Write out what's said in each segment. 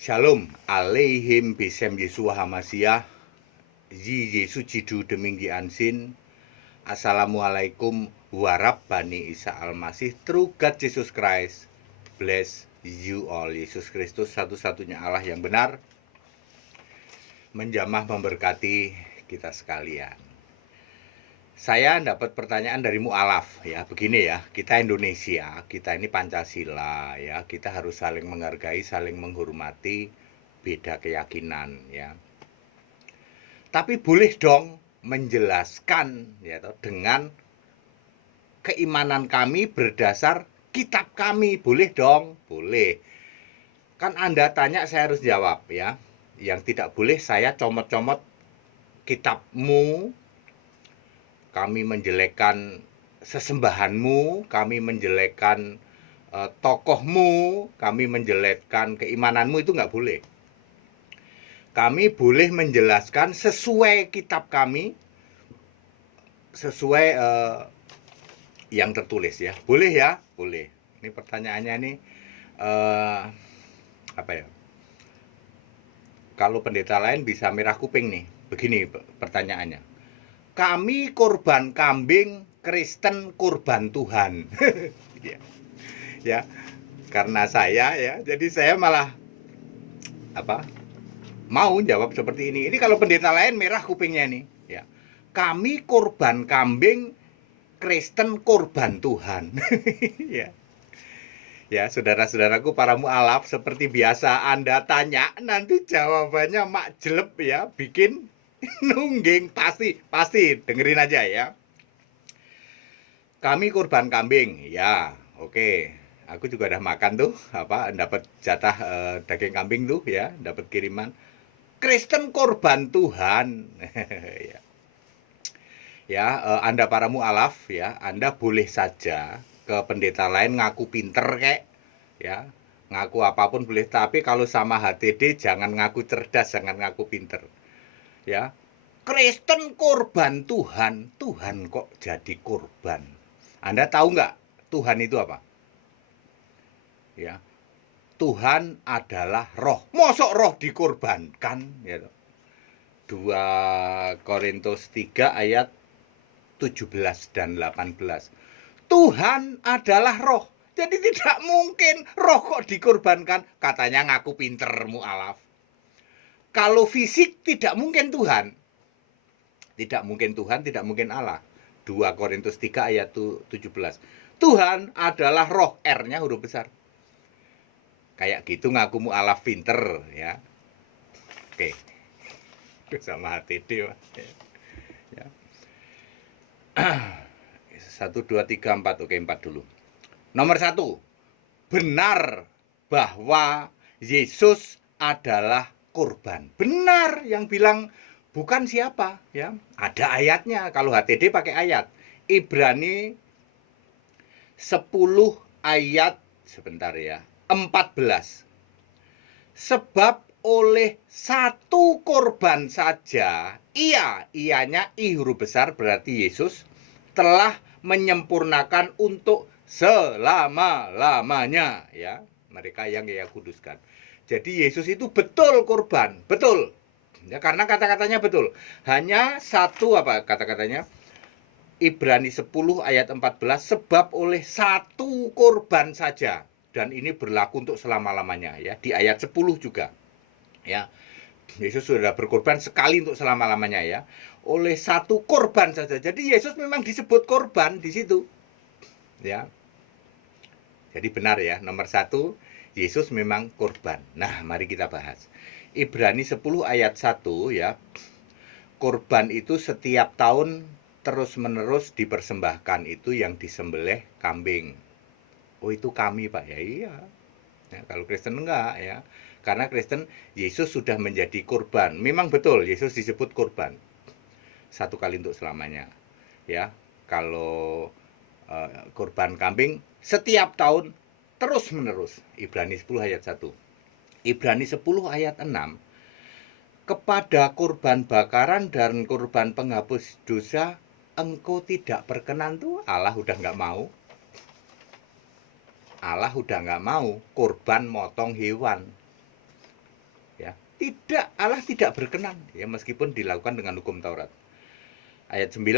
Shalom alaihim bisem Yeshua Hamasiah Yi Yesu Jidu Deming Di Ansin. Assalamualaikum warabbani Isa Al-Masih. True God Jesus Christ bless you all. Yesus Kristus satu-satunya Allah yang benar menjamah memberkati kita sekalian. Saya dapat pertanyaan dari mu'alaf ya. Begini ya, kita Indonesia, kita ini Pancasila ya. Kita harus saling menghargai, saling menghormati beda keyakinan ya. Tapi boleh dong menjelaskan ya dengan keimanan kami berdasar kitab kami. Boleh dong, boleh. Kan Anda tanya, saya harus jawab ya. Yang tidak boleh saya comot-comot kitabmu, kami menjelekkan sesembahanmu, kami menjelekkan tokohmu, kami menjelekkan keimananmu, itu nggak boleh. Kami boleh menjelaskan sesuai kitab kami, sesuai yang tertulis ya. Boleh ya? Boleh. Ini pertanyaannya nih, apa ya? Kalau pendeta lain bisa merah kuping nih. Begini pertanyaannya. Kami korban kambing, Kristen korban Tuhan. Ya, karena saya ya, jadi saya malah mau jawab seperti ini. Ini kalau pendeta lain merah kupingnya nih. Ya, kami korban kambing, Kristen korban Tuhan. Ya, saudara-saudaraku para mu'alaf, seperti biasa Anda tanya, nanti jawabannya mak jelep ya, bikin nungging, pasti dengerin aja ya. Kami korban kambing ya, oke. Aku juga udah makan tuh dapat jatah daging kambing tuh ya, dapat kiriman. Kristen korban Tuhan. Ya, Anda para mu'alaf ya, Anda boleh saja ke pendeta lain ngaku pinter kek ya, ngaku apapun boleh, tapi kalau sama HTD jangan ngaku cerdas, jangan ngaku pinter ya. Kristen korban Tuhan. Tuhan kok jadi korban? Anda tahu nggak Tuhan itu apa? Ya, Tuhan adalah roh. Mosok roh dikorbankan ya. 2 Korintus 3 ayat 17 dan 18. Tuhan adalah roh. Jadi tidak mungkin roh kok dikorbankan. Katanya ngaku pinter mu'alaf. Kalau fisik tidak mungkin Tuhan. Tidak mungkin Tuhan, tidak mungkin Allah. 2 Korintus 3 ayat 17. Tuhan adalah roh, R-nya huruf besar. Kayak gitu ngaku mu'alaf pinter ya. Oke. Sama HTD ya. 1, 2, 3, 4. Oke, 4 dulu. Nomor 1. Benar bahwa Yesus adalah korban. Benar, yang bilang bukan siapa ya. Ada ayatnya. Kalau HTD pakai ayat. Ibrani 10 ayat sebentar ya. 14. Sebab oleh satu korban saja, ianya I huruf besar berarti Yesus telah menyempurnakan untuk selama-lamanya ya, mereka yang Ia kuduskan. Jadi Yesus itu betul korban, betul. Ya, karena kata-katanya betul. Hanya satu kata-katanya? Ibrani 10 ayat 14, sebab oleh satu korban saja, dan ini berlaku untuk selama-lamanya ya. Di ayat 10 juga. Ya. Yesus sudah berkorban sekali untuk selama-lamanya ya. Oleh satu korban saja. Jadi Yesus memang disebut korban di situ. Ya. Jadi benar ya, nomor 1, Yesus memang korban. Nah, mari kita bahas. Ibrani 10 ayat 1 ya. Korban itu setiap tahun terus-menerus dipersembahkan, itu yang disembelih kambing. Oh, itu kami Pak ya. Iya. Ya, kalau Kristen enggak ya. Karena Kristen Yesus sudah menjadi korban. Memang betul Yesus disebut korban. Satu kali untuk selamanya. Ya. Kalau korban kambing setiap tahun terus-menerus. Ibrani 10 ayat 1. Ibrani 10 ayat 6. Kepada korban bakaran dan korban penghapus dosa engkau tidak berkenan tuh. Allah udah nggak mau. Allah udah nggak mau korban motong hewan. Tidak, Allah tidak berkenan ya, meskipun dilakukan dengan hukum Taurat. Ayat 9,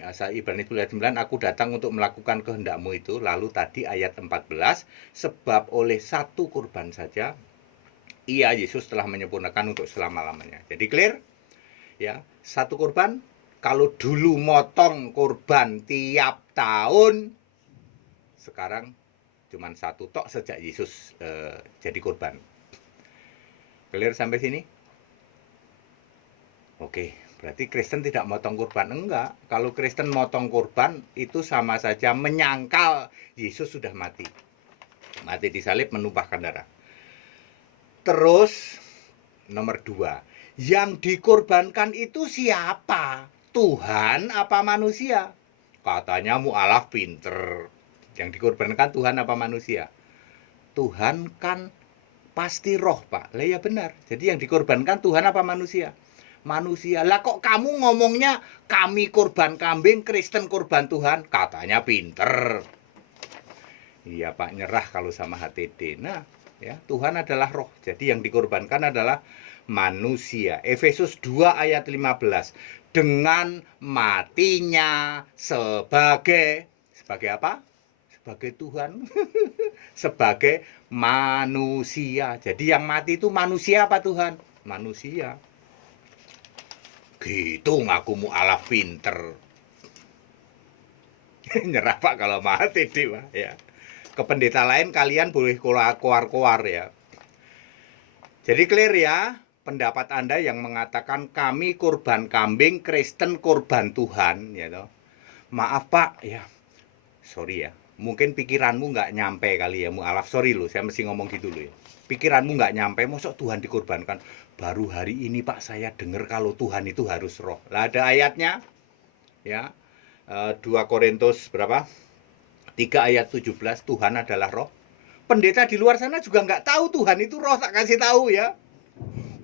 ya, Ibrani 10 ayat 9, aku datang untuk melakukan kehendakmu itu. Lalu tadi ayat 14, sebab oleh satu kurban saja ia Yesus telah menyempurnakan untuk selama-lamanya. Jadi clear? Ya, satu kurban. Kalau dulu motong kurban tiap tahun, sekarang cuma satu tok sejak Yesus jadi kurban. Clear sampai sini? Oke, berarti Kristen tidak motong kurban. Enggak, kalau Kristen motong kurban itu sama saja menyangkal Yesus sudah mati. Mati disalib, menumpahkan darah. Terus nomor 2, yang dikorbankan itu siapa? Tuhan apa manusia? Katanya mu'alaf pinter. Yang dikorbankan Tuhan apa manusia? Tuhan kan pasti roh, Pak. Lah ya benar. Jadi yang dikorbankan Tuhan apa manusia? Manusia. Lah kok kamu ngomongnya kami korban kambing, Kristen korban Tuhan? Katanya pinter. Iya Pak, nyerah kalau sama HTD. Nah, ya, Tuhan adalah roh. Jadi yang dikorbankan adalah manusia. Efesus 2 ayat 15. Dengan matinya sebagai apa? Sebagai Tuhan. Sebagai manusia. Jadi yang mati itu manusia apa Tuhan? Manusia. Gitu ngaku mu'alaf pinter. Nyerah Pak kalau mati deh Pak ya. Ke pendeta lain kalian boleh keluar ya. Jadi clear ya, pendapat Anda yang mengatakan kami korban kambing, Kristen korban Tuhan ya toh. Maaf Pak ya. Sorry ya. Mungkin pikiranmu nggak nyampe kali ya mu'alaf. Sorry loh, saya mesti ngomong gitu loh ya. Pikiranmu nggak nyampe, mosok Tuhan dikorbankan. Baru hari ini Pak saya dengar kalau Tuhan itu harus roh. Lah ada ayatnya ya. 2 Korintus berapa? 3 ayat 17, Tuhan adalah roh. Pendeta di luar sana juga nggak tahu Tuhan itu roh, tak kasih tahu ya.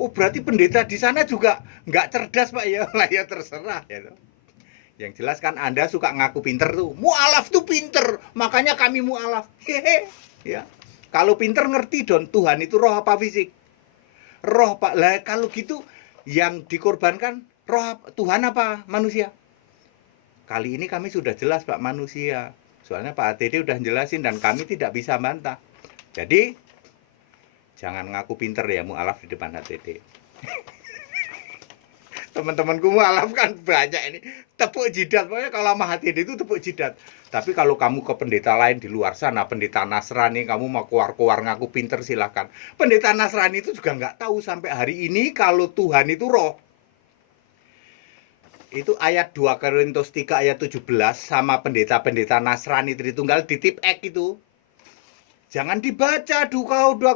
Oh berarti pendeta di sana juga nggak cerdas Pak ya. Lah ya terserah ya. Yang jelas kan Anda suka ngaku pinter tuh. Mu'alaf tuh pinter, makanya kami mu'alaf. Hehe ya. Kalau pinter ngerti dong Tuhan itu roh apa fisik? Roh Pak. Lah kalau gitu yang dikorbankan roh Tuhan apa manusia? Kali ini kami sudah jelas Pak, manusia. Soalnya Pak ATD udah jelasin dan kami tidak bisa bantah. Jadi jangan ngaku pinter ya mu'alaf di depan ATD. Teman-temanku mu'alaf kan banyak ini. Tepuk jidat, pokoknya kalau sama HTD itu tepuk jidat. Tapi kalau kamu ke pendeta lain di luar sana, pendeta Nasrani, kamu mau keluar-keluar ngaku pinter silahkan. Pendeta Nasrani itu juga nggak tahu sampai hari ini kalau Tuhan itu roh. Itu ayat 2 Korintus 3 ayat 17 sama pendeta-pendeta Nasrani Tritunggal di tip X itu. Jangan dibaca 2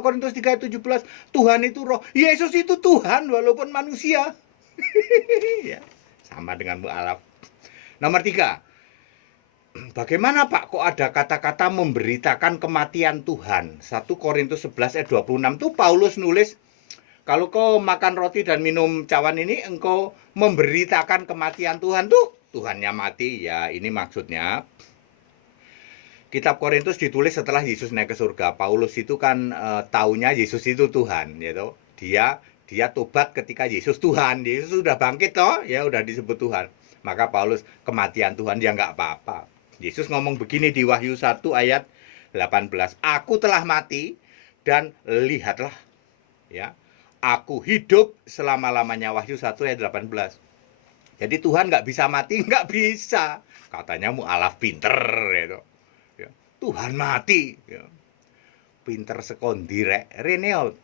Korintus 3 ayat 17. Tuhan itu roh. Yesus itu Tuhan walaupun manusia. Ya, sama dengan mu'alaf. Nomor 3. Bagaimana Pak kok ada kata-kata memberitakan kematian Tuhan? 1 Korintus 11 ayat 26 tuh Paulus nulis, kalau kau makan roti dan minum cawan ini, engkau memberitakan kematian Tuhan tuh. Tuhannya mati. Ya, ini maksudnya. Kitab Korintus ditulis setelah Yesus naik ke surga. Paulus itu kan taunya Yesus itu Tuhan. Gitu. Dia tobat ketika Yesus Tuhan. Yesus sudah bangkit toh. Ya, udah disebut Tuhan. Maka Paulus, kematian Tuhan ya nggak apa-apa. Yesus ngomong begini di Wahyu 1 ayat 18. Aku telah mati dan lihatlah. Ya. Aku hidup selama-lamanya. Wahyu 1 ayat 18. Jadi Tuhan nggak bisa mati, nggak bisa. Katanya mu'alaf pinter. Gitu. Ya. Tuhan mati. Ya. Pinter sekondire. Reneo,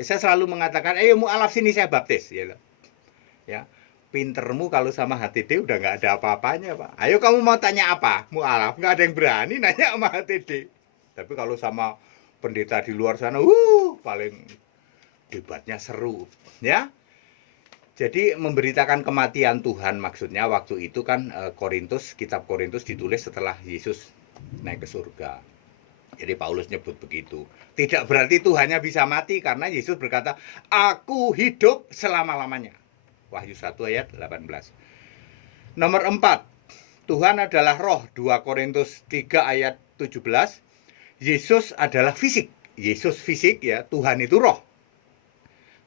saya selalu mengatakan, ayo mu'alaf sini saya baptis. Ya. Pintermu kalau sama HTD udah nggak ada apa-apanya Pak. Ayo kamu mau tanya apa? Mu'alaf, nggak ada yang berani nanya sama HTD. Tapi kalau sama pendeta di luar sana, paling debatnya seru, ya. Jadi memberitakan kematian Tuhan maksudnya waktu itu kan kitab Korintus ditulis setelah Yesus naik ke surga. Jadi Paulus nyebut begitu. Tidak berarti Tuhannya bisa mati karena Yesus berkata, aku hidup selama-lamanya. Wahyu 1 ayat 18. Nomor 4. Tuhan adalah roh. 2 Korintus 3 ayat 17. Yesus adalah fisik. Yesus fisik ya, Tuhan itu roh.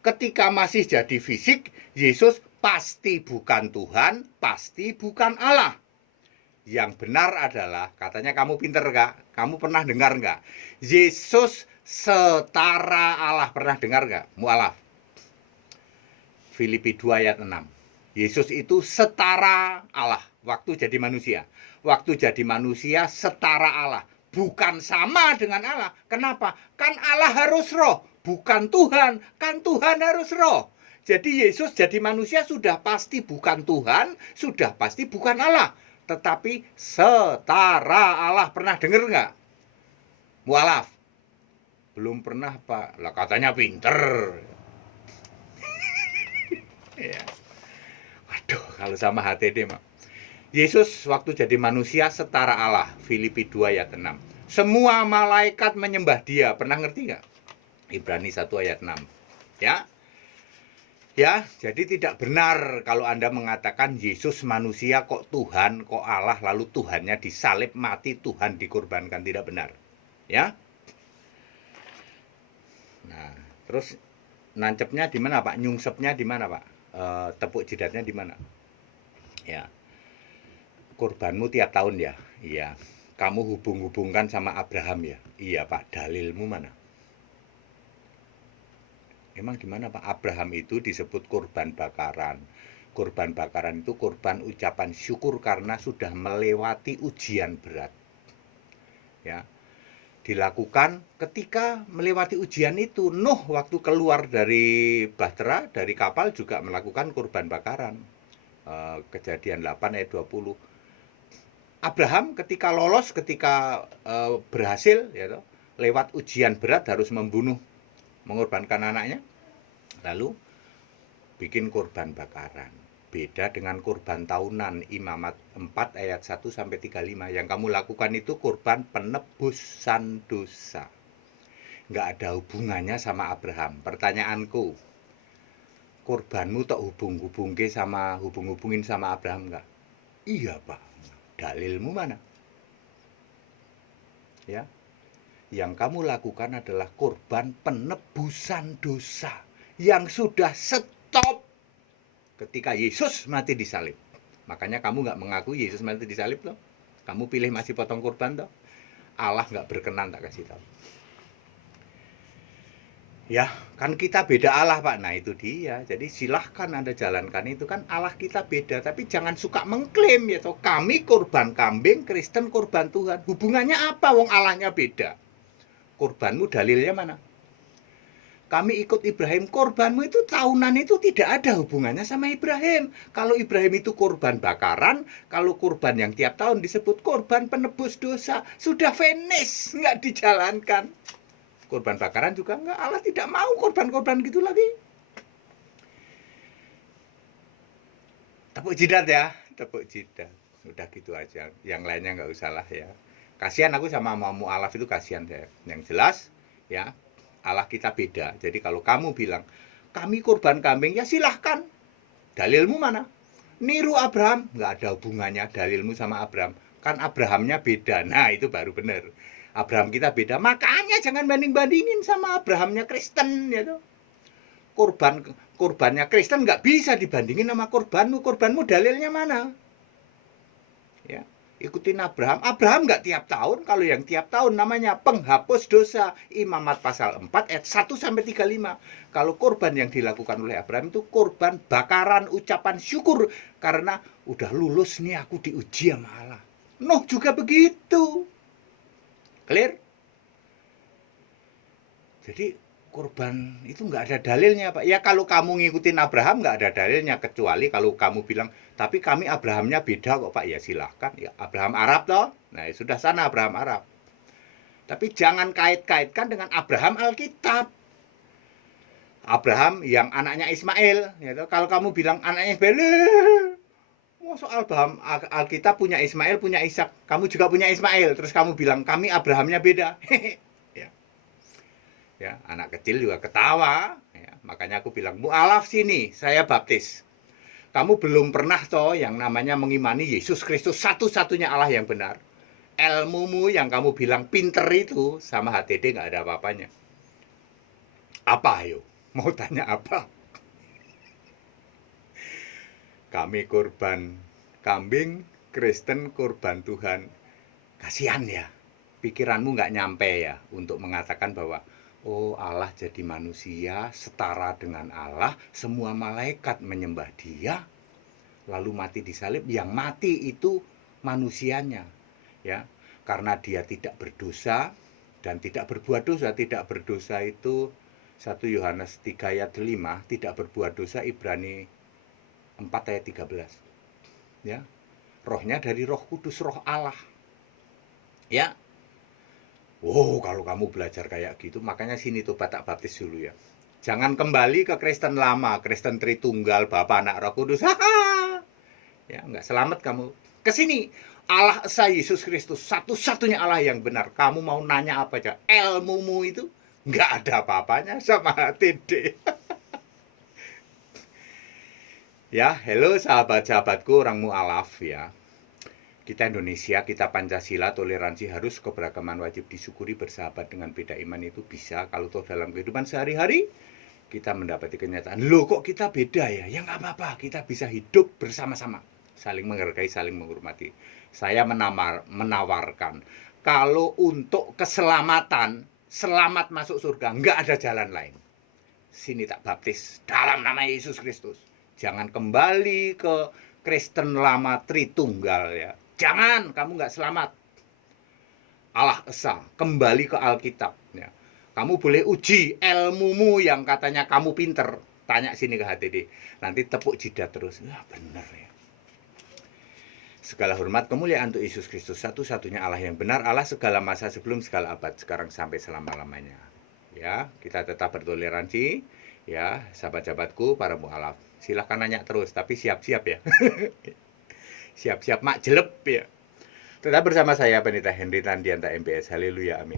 ketika masih jadi fisik, Yesus pasti bukan Tuhan, pasti bukan Allah. Yang benar adalah, katanya kamu pinter gak? Kamu pernah dengar gak? Yesus setara Allah, pernah dengar gak? Mu'alaf. Filipi 2 ayat 6. Yesus itu setara Allah waktu jadi manusia. Waktu jadi manusia setara Allah, bukan sama dengan Allah. Kenapa? Kan Allah harus roh, bukan Tuhan. Kan Tuhan harus roh. Jadi Yesus jadi manusia sudah pasti bukan Tuhan, sudah pasti bukan Allah, tetapi setara Allah. Pernah dengar nggak? Mu'alaf. Belum pernah, Pak. Lah katanya pinter. Ya. Waduh, kalau sama HTD mah. Yesus waktu jadi manusia setara Allah. Filipi 2 ayat 6. Semua malaikat menyembah dia. Pernah ngerti nggak? Ibrani 1 ayat 6. Ya. Ya, jadi tidak benar kalau Anda mengatakan Yesus manusia kok Tuhan, kok Allah, lalu Tuhannya disalib, mati, Tuhan dikorbankan. Tidak benar. Ya. Nah, terus nancepnya di mana, Pak? Nyungsepnya di mana, Pak? Tepuk jidatnya di mana? Ya. Kurbanmu tiap tahun ya? Iya. Kamu hubung-hubungkan sama Abraham ya? Iya, Pak. Dalilmu mana? Emang gimana, Pak? Abraham itu disebut kurban bakaran. Kurban bakaran itu kurban ucapan syukur karena sudah melewati ujian berat. Ya. Dilakukan ketika melewati ujian itu. Nuh waktu keluar dari bahtera, dari kapal juga melakukan kurban bakaran. Kejadian 8 ayat 20. Abraham ketika lolos, ketika berhasil ya, lewat ujian berat harus mengorbankan anaknya, lalu bikin kurban bakaran. Beda dengan kurban tahunan, Imamat 4 ayat 1 sampai 35. Yang kamu lakukan itu kurban penebusan dosa. Nggak ada hubungannya sama Abraham. Pertanyaanku, kurbanmu tak hubungin sama Abraham nggak? Iya, Pak. Dalilmu mana? Ya. Yang kamu lakukan adalah kurban penebusan dosa yang sudah stop ketika Yesus mati di salib. Makanya kamu nggak mengaku Yesus mati di salib loh. Kamu pilih masih potong kurban toh. Allah nggak berkenan, tak kasih tahu. Ya, kan kita beda Allah, Pak. Nah, itu dia. Jadi silahkan Anda jalankan itu, kan Allah kita beda. Tapi jangan suka mengklaim ya toh. Kami kurban kambing, Kristen kurban Tuhan. Hubungannya apa? Wong Allahnya beda. Kurbanmu dalilnya mana? Kami ikut Ibrahim. Kurbanmu itu tahunan itu tidak ada hubungannya sama Ibrahim. Kalau Ibrahim itu kurban bakaran, kalau kurban yang tiap tahun disebut kurban penebus dosa, sudah finish, nggak dijalankan. Kurban bakaran juga enggak, Allah tidak mau korban-korban gitu lagi. Tepuk jidat ya, tepuk jidat. Udah gitu aja, yang lainnya nggak usah lah ya. Kasihan aku sama Mu'alaf itu, kasihan saya. Yang jelas ya, Allah kita beda. Jadi kalau kamu bilang kami kurban kambing, ya silahkan. Dalilmu mana? Niru Abraham, nggak ada hubungannya dalilmu sama Abraham. Kan Abrahamnya beda. Nah, itu baru benar. Abraham kita beda, makanya jangan banding-bandingin sama Abrahamnya Kristen ya tuh. Kurbannya Kristen nggak bisa dibandingin sama kurbanmu. Kurbanmu dalilnya mana? Ya, ikutin Abraham. Abraham nggak tiap tahun. Kalau yang tiap tahun namanya penghapus dosa. Imamat pasal 4 ayat 1 sampai 35. Kalau kurban yang dilakukan oleh Abraham itu kurban bakaran ucapan syukur karena udah lulus nih aku diuji sama Allah. Nuh juga begitu. Clear? Jadi kurban itu nggak ada dalilnya, Pak. Ya kalau kamu ngikutin Abraham nggak ada dalilnya, kecuali kalau kamu bilang, tapi kami Abrahamnya beda kok, Pak. Ya silahkan. Ya Abraham Arab toh. Nah ya sudah sana Abraham Arab. Tapi jangan kait-kaitkan dengan Abraham Alkitab. Abraham yang anaknya Ismail. Ya, kalau kamu bilang anaknya Ismail, soal Alkitab punya Ismail, punya Ishak, kamu juga punya Ismail, terus kamu bilang kami Abrahamnya beda. Ya. Ya, anak kecil juga ketawa. Ya, makanya aku bilang, Mu'alaf sini, saya baptis. Kamu belum pernah toh yang namanya mengimani Yesus Kristus satu-satunya Allah yang benar. Ilmumu yang kamu bilang pinter itu sama HTD nggak ada apa-apanya. Apa ayo? Mau tanya apa? Kami kurban kambing, Kristen kurban Tuhan. Kasihan ya, pikiranmu nggak nyampe ya untuk mengatakan bahwa oh, Allah jadi manusia setara dengan Allah, semua malaikat menyembah Dia, lalu mati di salib. Yang mati itu manusianya, ya, karena Dia tidak berdosa dan tidak berbuat dosa. Tidak berdosa itu 1 Yohanes 3 ayat 5, tidak berbuat dosa Ibrani 4 ayat 13. Ya. Rohnya dari Roh Kudus, Roh Allah. Ya. Wow, kalau kamu belajar kayak gitu, makanya sini tuh Batak baptis dulu ya. Jangan kembali ke Kristen lama, Kristen Tritunggal, Bapa, Anak, Roh Kudus. Ya, enggak selamat kamu. Kesini, Allah Esa Yesus Kristus, satu-satunya Allah yang benar. Kamu mau nanya apa aja, ilmumu itu enggak ada apa-apanya sama TD. Ya, hello sahabat-sahabatku orang mu'alaf ya. Kita Indonesia, kita Pancasila, toleransi, harus keberagaman wajib disyukuri, bersahabat dengan beda iman itu bisa. Kalau toh dalam kehidupan sehari-hari kita mendapati kenyataan, loh kok kita beda ya? Ya nggak apa-apa, kita bisa hidup bersama-sama, saling menghargai, saling menghormati. Saya menawarkan, kalau untuk keselamatan, selamat masuk surga, nggak ada jalan lain. Sini tak baptis dalam nama Yesus Kristus. Jangan kembali ke Kristen lama Tritunggal ya. Jangan, kamu nggak selamat. Allah Esa, kembali ke Alkitab ya. Kamu boleh uji ilmumu yang katanya kamu pinter. Tanya sini ke HTD. Nanti tepuk jidat terus. Ya benar ya. Segala hormat kemuliaan untuk Yesus Kristus, satu-satunya Allah yang benar, Allah segala masa, sebelum segala abad, sekarang sampai selama-lamanya. Ya, kita tetap bertoleransi ya, sahabat-sahabatku para mu'alaf. Silahkan nanya terus, tapi siap-siap ya. Siap-siap mak jelep ya. Tetap bersama saya Pendeta Henry Tandianta MPS. Haleluya, amin.